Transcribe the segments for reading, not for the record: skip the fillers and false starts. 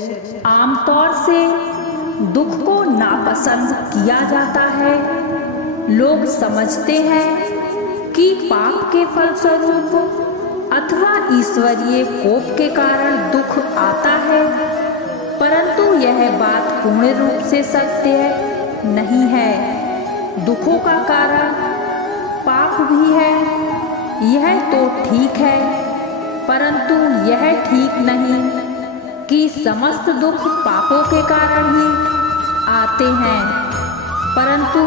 आमतौर से दुख को नापसंद किया जाता है। लोग समझते हैं कि पाप के फलस्वरूप अथवा ईश्वरीय कोप के कारण दुख आता है, परंतु यह बात पूर्ण रूप से सत्य नहीं है। दुखों का कारण पाप भी है, यह तो ठीक है, परंतु यह ठीक नहीं कि समस्त दुख पापों के कारण ही आते हैं। परंतु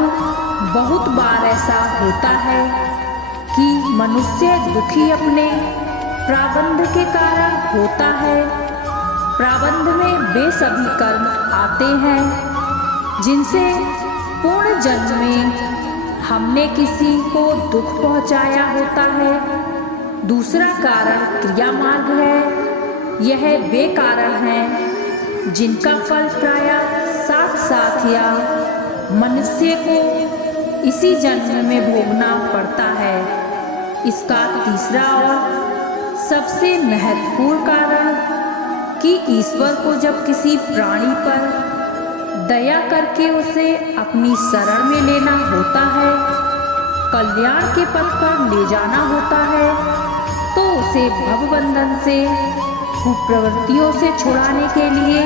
बहुत बार ऐसा होता है कि मनुष्य दुखी अपने प्रारब्ध के कारण होता है। प्रारब्ध में वे सभी कर्म आते हैं जिनसे पूर्ण जन्म में हमने किसी को दुख पहुंचाया होता है। दूसरा कारण क्रिया मार्ग है। यह वे कारण हैं जिनका फल प्रायः साथ साथ या मनुष्य को इसी जन्म में भोगना पड़ता है। इसका तीसरा और सबसे महत्वपूर्ण कारण कि ईश्वर को जब किसी प्राणी पर दया करके उसे अपनी शरण में लेना होता है, कल्याण के पथ पर ले जाना होता है, तो उसे भवबंधन से कुप्रवृत्तियों से छुड़ाने के लिए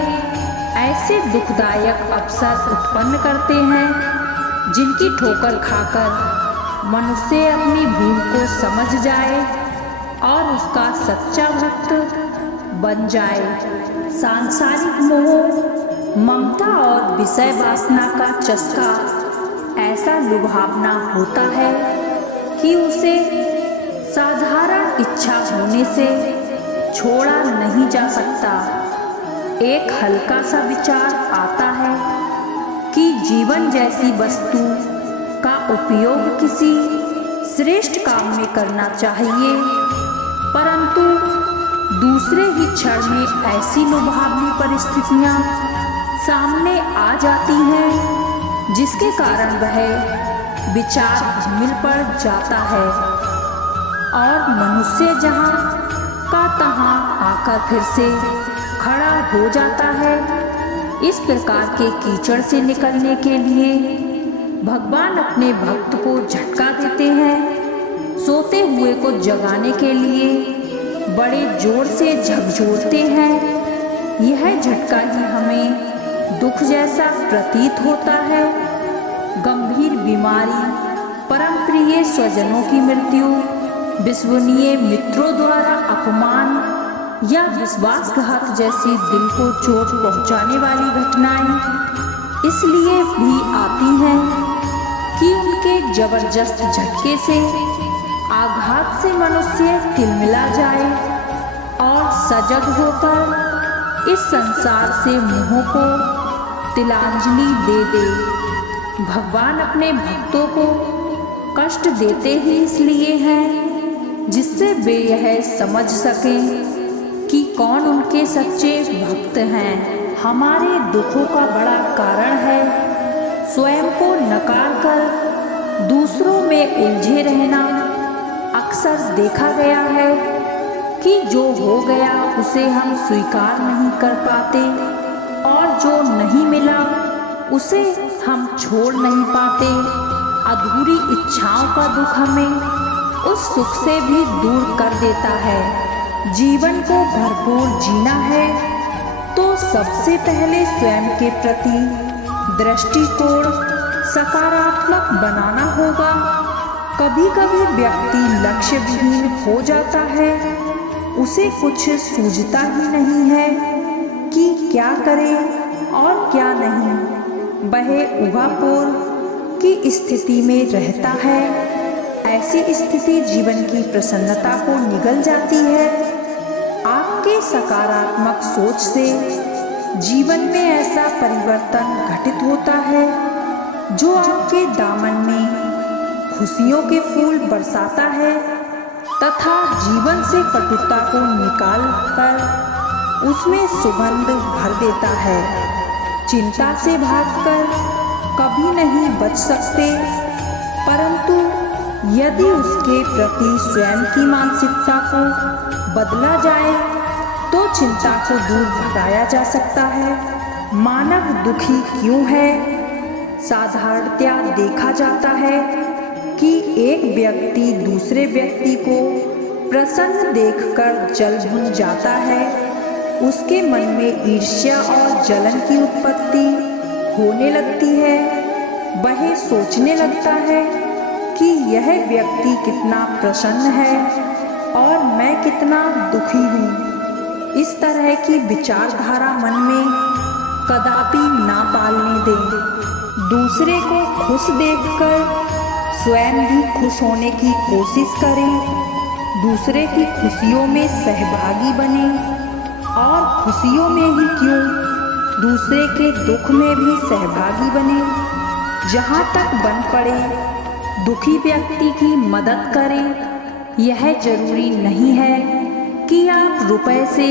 ऐसे दुखदायक अवसर उत्पन्न करते हैं जिनकी ठोकर खाकर मनुष्य अपनी भूल को समझ जाए और उसका सच्चा भक्त बन जाए। सांसारिक मोह, ममता और विषय वासना का चस्का ऐसा लुभावना होता है कि उसे साधारण इच्छा होने से छोड़ा नहीं जा सकता। एक हल्का सा विचार आता है कि जीवन जैसी वस्तु का उपयोग किसी श्रेष्ठ काम में करना चाहिए, परंतु दूसरे ही क्षण में ऐसी लुभावनी परिस्थितियां सामने आ जाती हैं जिसके कारण वह विचार मिल पड़ जाता है और मनुष्य जहां का तहां आकर फिर से खड़ा हो जाता है। इस प्रकार के कीचड़ से निकलने के लिए भगवान अपने भक्त को झटका देते हैं। सोते हुए को जगाने के लिए बड़े जोर से झकझोरते हैं। यह झटका ही हमें दुख जैसा प्रतीत होता है। गंभीर बीमारी, परम प्रिय स्वजनों की मृत्यु, विश्वसनीय मित्रों द्वारा अपमान या विश्वासघात जैसी दिल को चोट पहुंचाने वाली घटनाएं इसलिए भी आती हैं कि उनके जबरदस्त झटके से आघात से मनुष्य तिलमिला जाए और सजग होकर इस संसार से मोह को तिलांजलि दे दे। भगवान अपने भक्तों को कष्ट देते ही इसलिए हैं जिससे वे यह समझ सकें कि कौन उनके सच्चे भक्त हैं। हमारे दुखों का बड़ा कारण है स्वयं को नकार कर दूसरों में उलझे रहना। अक्सर देखा गया है कि जो हो गया उसे हम स्वीकार नहीं कर पाते और जो नहीं मिला उसे हम छोड़ नहीं पाते। अधूरी इच्छाओं का दुख हमें उस सुख से भी दूर कर देता है। जीवन को भरपूर जीना है तो सबसे पहले स्वयं के प्रति दृष्टिकोण सकारात्मक बनाना होगा। कभी कभी व्यक्ति लक्ष्य विहीन हो जाता है, उसे कुछ सूझता ही नहीं है कि क्या करे और क्या नहीं। वह ऊहापोह की स्थिति में रहता है। ऐसी स्थिति जीवन की प्रसन्नता को निगल जाती है। आपके सकारात्मक सोच से जीवन में ऐसा परिवर्तन घटित होता है जो आपके दामन में खुशियों के फूल बरसाता है तथा जीवन से कटुता को निकाल कर उसमें सुगंध भर देता है। चिंता से भागकर कभी नहीं बच सकते, परंतु यदि उसके प्रति स्वयं की मानसिकता को बदला जाए तो तो चिंता को दूर भगाया जा सकता है। मानव दुखी क्यों है? साधारणतया देखा जाता है कि एक व्यक्ति दूसरे व्यक्ति को प्रसन्न देखकर जल भुन जाता है। उसके मन में ईर्ष्या और जलन की उत्पत्ति होने लगती है। वह सोचने लगता है कि यह व्यक्ति कितना प्रसन्न है और मैं कितना दुखी हूँ। इस तरह की विचारधारा मन में कदापि ना पालने दें। दूसरे को खुश देखकर स्वयं भी खुश होने की कोशिश करें। दूसरे की खुशियों में सहभागी बने और खुशियों में ही क्यों, दूसरे के दुख में भी सहभागी बने। जहाँ तक बन पड़े दुखी व्यक्ति की मदद करें। यह जरूरी नहीं है कि आप रुपए से,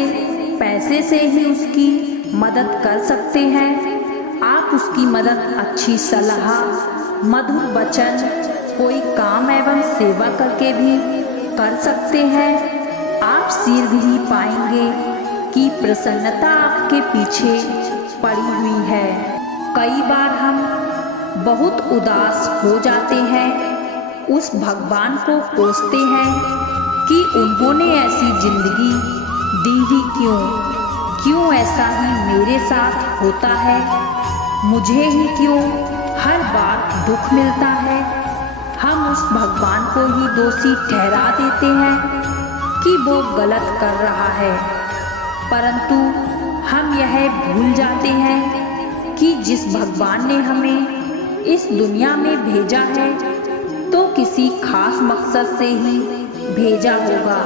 पैसे से ही उसकी मदद कर सकते हैं। आप उसकी मदद अच्छी सलाह, मधुर वचन, कोई काम एवं सेवा करके भी कर सकते हैं। आप शीघ्र ही पाएंगे कि प्रसन्नता आपके पीछे पड़ी हुई है। कई बार हम बहुत उदास हो जाते हैं, उस भगवान को कोसते हैं कि उन्होंने ऐसी जिंदगी दी ही क्यों ऐसा ही मेरे साथ होता है, मुझे ही क्यों हर बार दुख मिलता है। हम उस भगवान को ही दोषी ठहरा देते हैं कि वो गलत कर रहा है, परंतु हम यह भूल जाते हैं कि जिस भगवान ने हमें इस दुनिया में भेजा है तो किसी खास मकसद से ही भेजा होगा,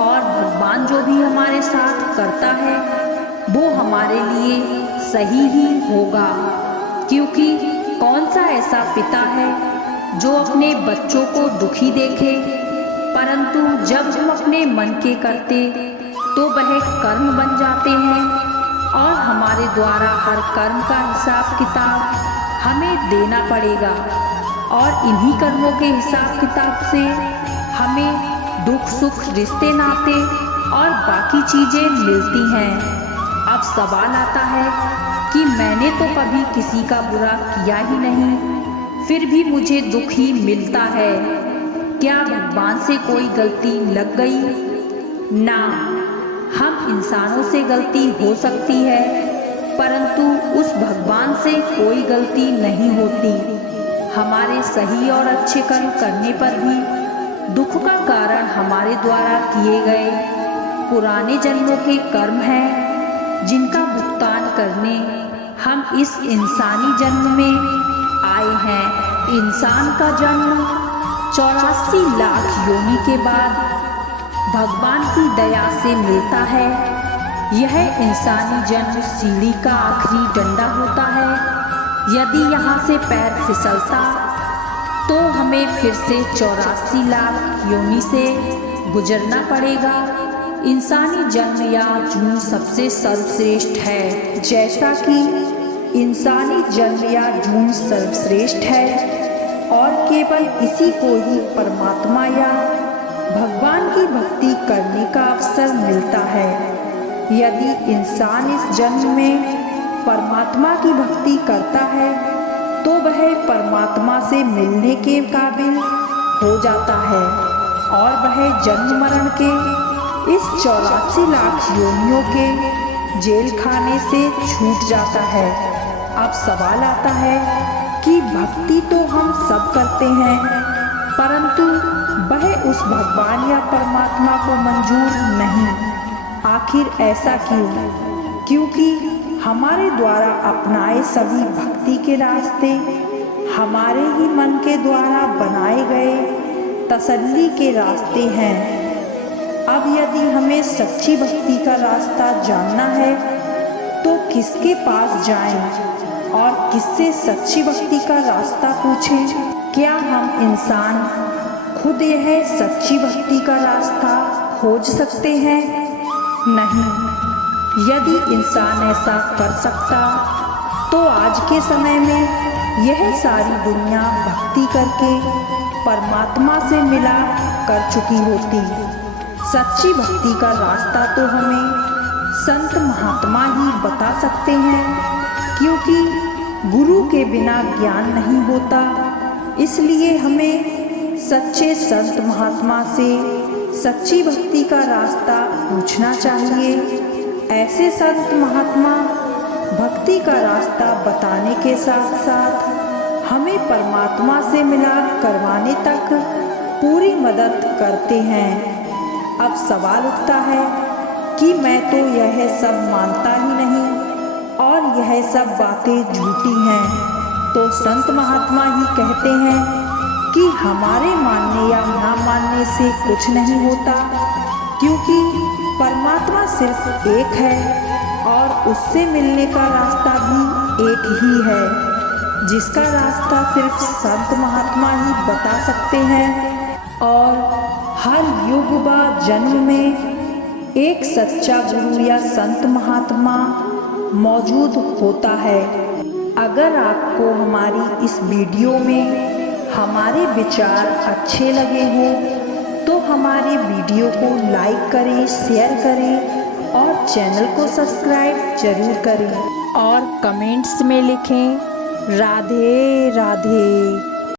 और भगवान जो भी हमारे साथ करता है वो हमारे लिए सही ही होगा। क्योंकि कौन सा ऐसा पिता है जो अपने बच्चों को दुखी देखे, परंतु जब हम अपने मन के करते तो वह कर्म बन जाते हैं और हमारे द्वारा हर कर्म का हिसाब किताब हमें देना पड़ेगा, और इन्हीं कर्मों के हिसाब किताब से हमें दुख सुख, रिश्ते नाते और बाकी चीज़ें मिलती हैं। अब सवाल आता है कि मैंने तो कभी किसी का बुरा किया ही नहीं, फिर भी मुझे दुख ही मिलता है। क्या भगवान से कोई गलती लग गई? ना, हम इंसानों से गलती हो सकती है, परंतु उस भगवान से कोई गलती नहीं होती। हमारे सही और अच्छे कर्म करने पर भी दुख का कारण हमारे द्वारा किए गए पुराने जन्मों के कर्म हैं, जिनका भुगतान करने हम इस इंसानी जन्म में आए हैं। इंसान का जन्म 84 लाख योनि के बाद भगवान की दया से मिलता है। यह इंसानी जन्म सीढ़ी का आखिरी डंडा होता है। यदि यहाँ से पैर फिसलता तो हमें फिर से 84 लाख योनि से गुजरना पड़ेगा। इंसानी जन्म या जून सबसे सर्वश्रेष्ठ है। जैसा कि इंसानी जन्म या जून सर्वश्रेष्ठ है और केवल इसी को ही परमात्मा या भगवान की भक्ति करने का अवसर मिलता है। यदि इंसान इस जन्म में परमात्मा की भक्ति करता है तो वह परमात्मा से मिलने के काबिल हो जाता है और वह जन्म मरण के इस 84 लाख योनियों के जेल खाने से छूट जाता है। अब सवाल आता है कि भक्ति तो हम सब करते हैं, परंतु वह उस भगवान या परमात्मा को मंजूर नहीं। आखिर ऐसा क्यों? क्योंकि हमारे द्वारा अपनाए सभी भक्ति के रास्ते हमारे ही मन के द्वारा बनाए गए तसल्ली के रास्ते हैं। अब यदि हमें सच्ची भक्ति का रास्ता जानना है तो किसके पास जाएं और किससे सच्ची भक्ति का रास्ता पूछें? क्या हम इंसान खुद यह सच्ची भक्ति का रास्ता खोज सकते हैं? नहीं। यदि इंसान ऐसा कर सकता तो आज के समय में यह सारी दुनिया भक्ति करके परमात्मा से मिला कर चुकी होती। सच्ची भक्ति का रास्ता तो हमें संत महात्मा ही बता सकते हैं, क्योंकि गुरु के बिना ज्ञान नहीं होता। इसलिए हमें सच्चे संत महात्मा से सच्ची भक्ति का रास्ता पूछना चाहिए। ऐसे संत महात्मा भक्ति का रास्ता बताने के साथ साथ हमें परमात्मा से मिलाप करवाने तक पूरी मदद करते हैं। अब सवाल उठता है कि मैं तो यह सब मानता ही नहीं और यह सब बातें झूठी हैं। तो संत महात्मा ही कहते हैं कि हमारे मानने या ना मानने से कुछ नहीं होता, क्योंकि परमात्मा सिर्फ एक है और उससे मिलने का रास्ता भी एक ही है, जिसका रास्ता सिर्फ संत महात्मा ही बता सकते हैं। और हर युग व जन्म में एक सच्चा गुरु या संत महात्मा मौजूद होता है। अगर आपको हमारी इस वीडियो में हमारे विचार अच्छे लगे हों तो हमारे वीडियो को लाइक करें, शेयर करें और चैनल को सब्सक्राइब जरूर करें और कमेंट्स में लिखें राधे राधे।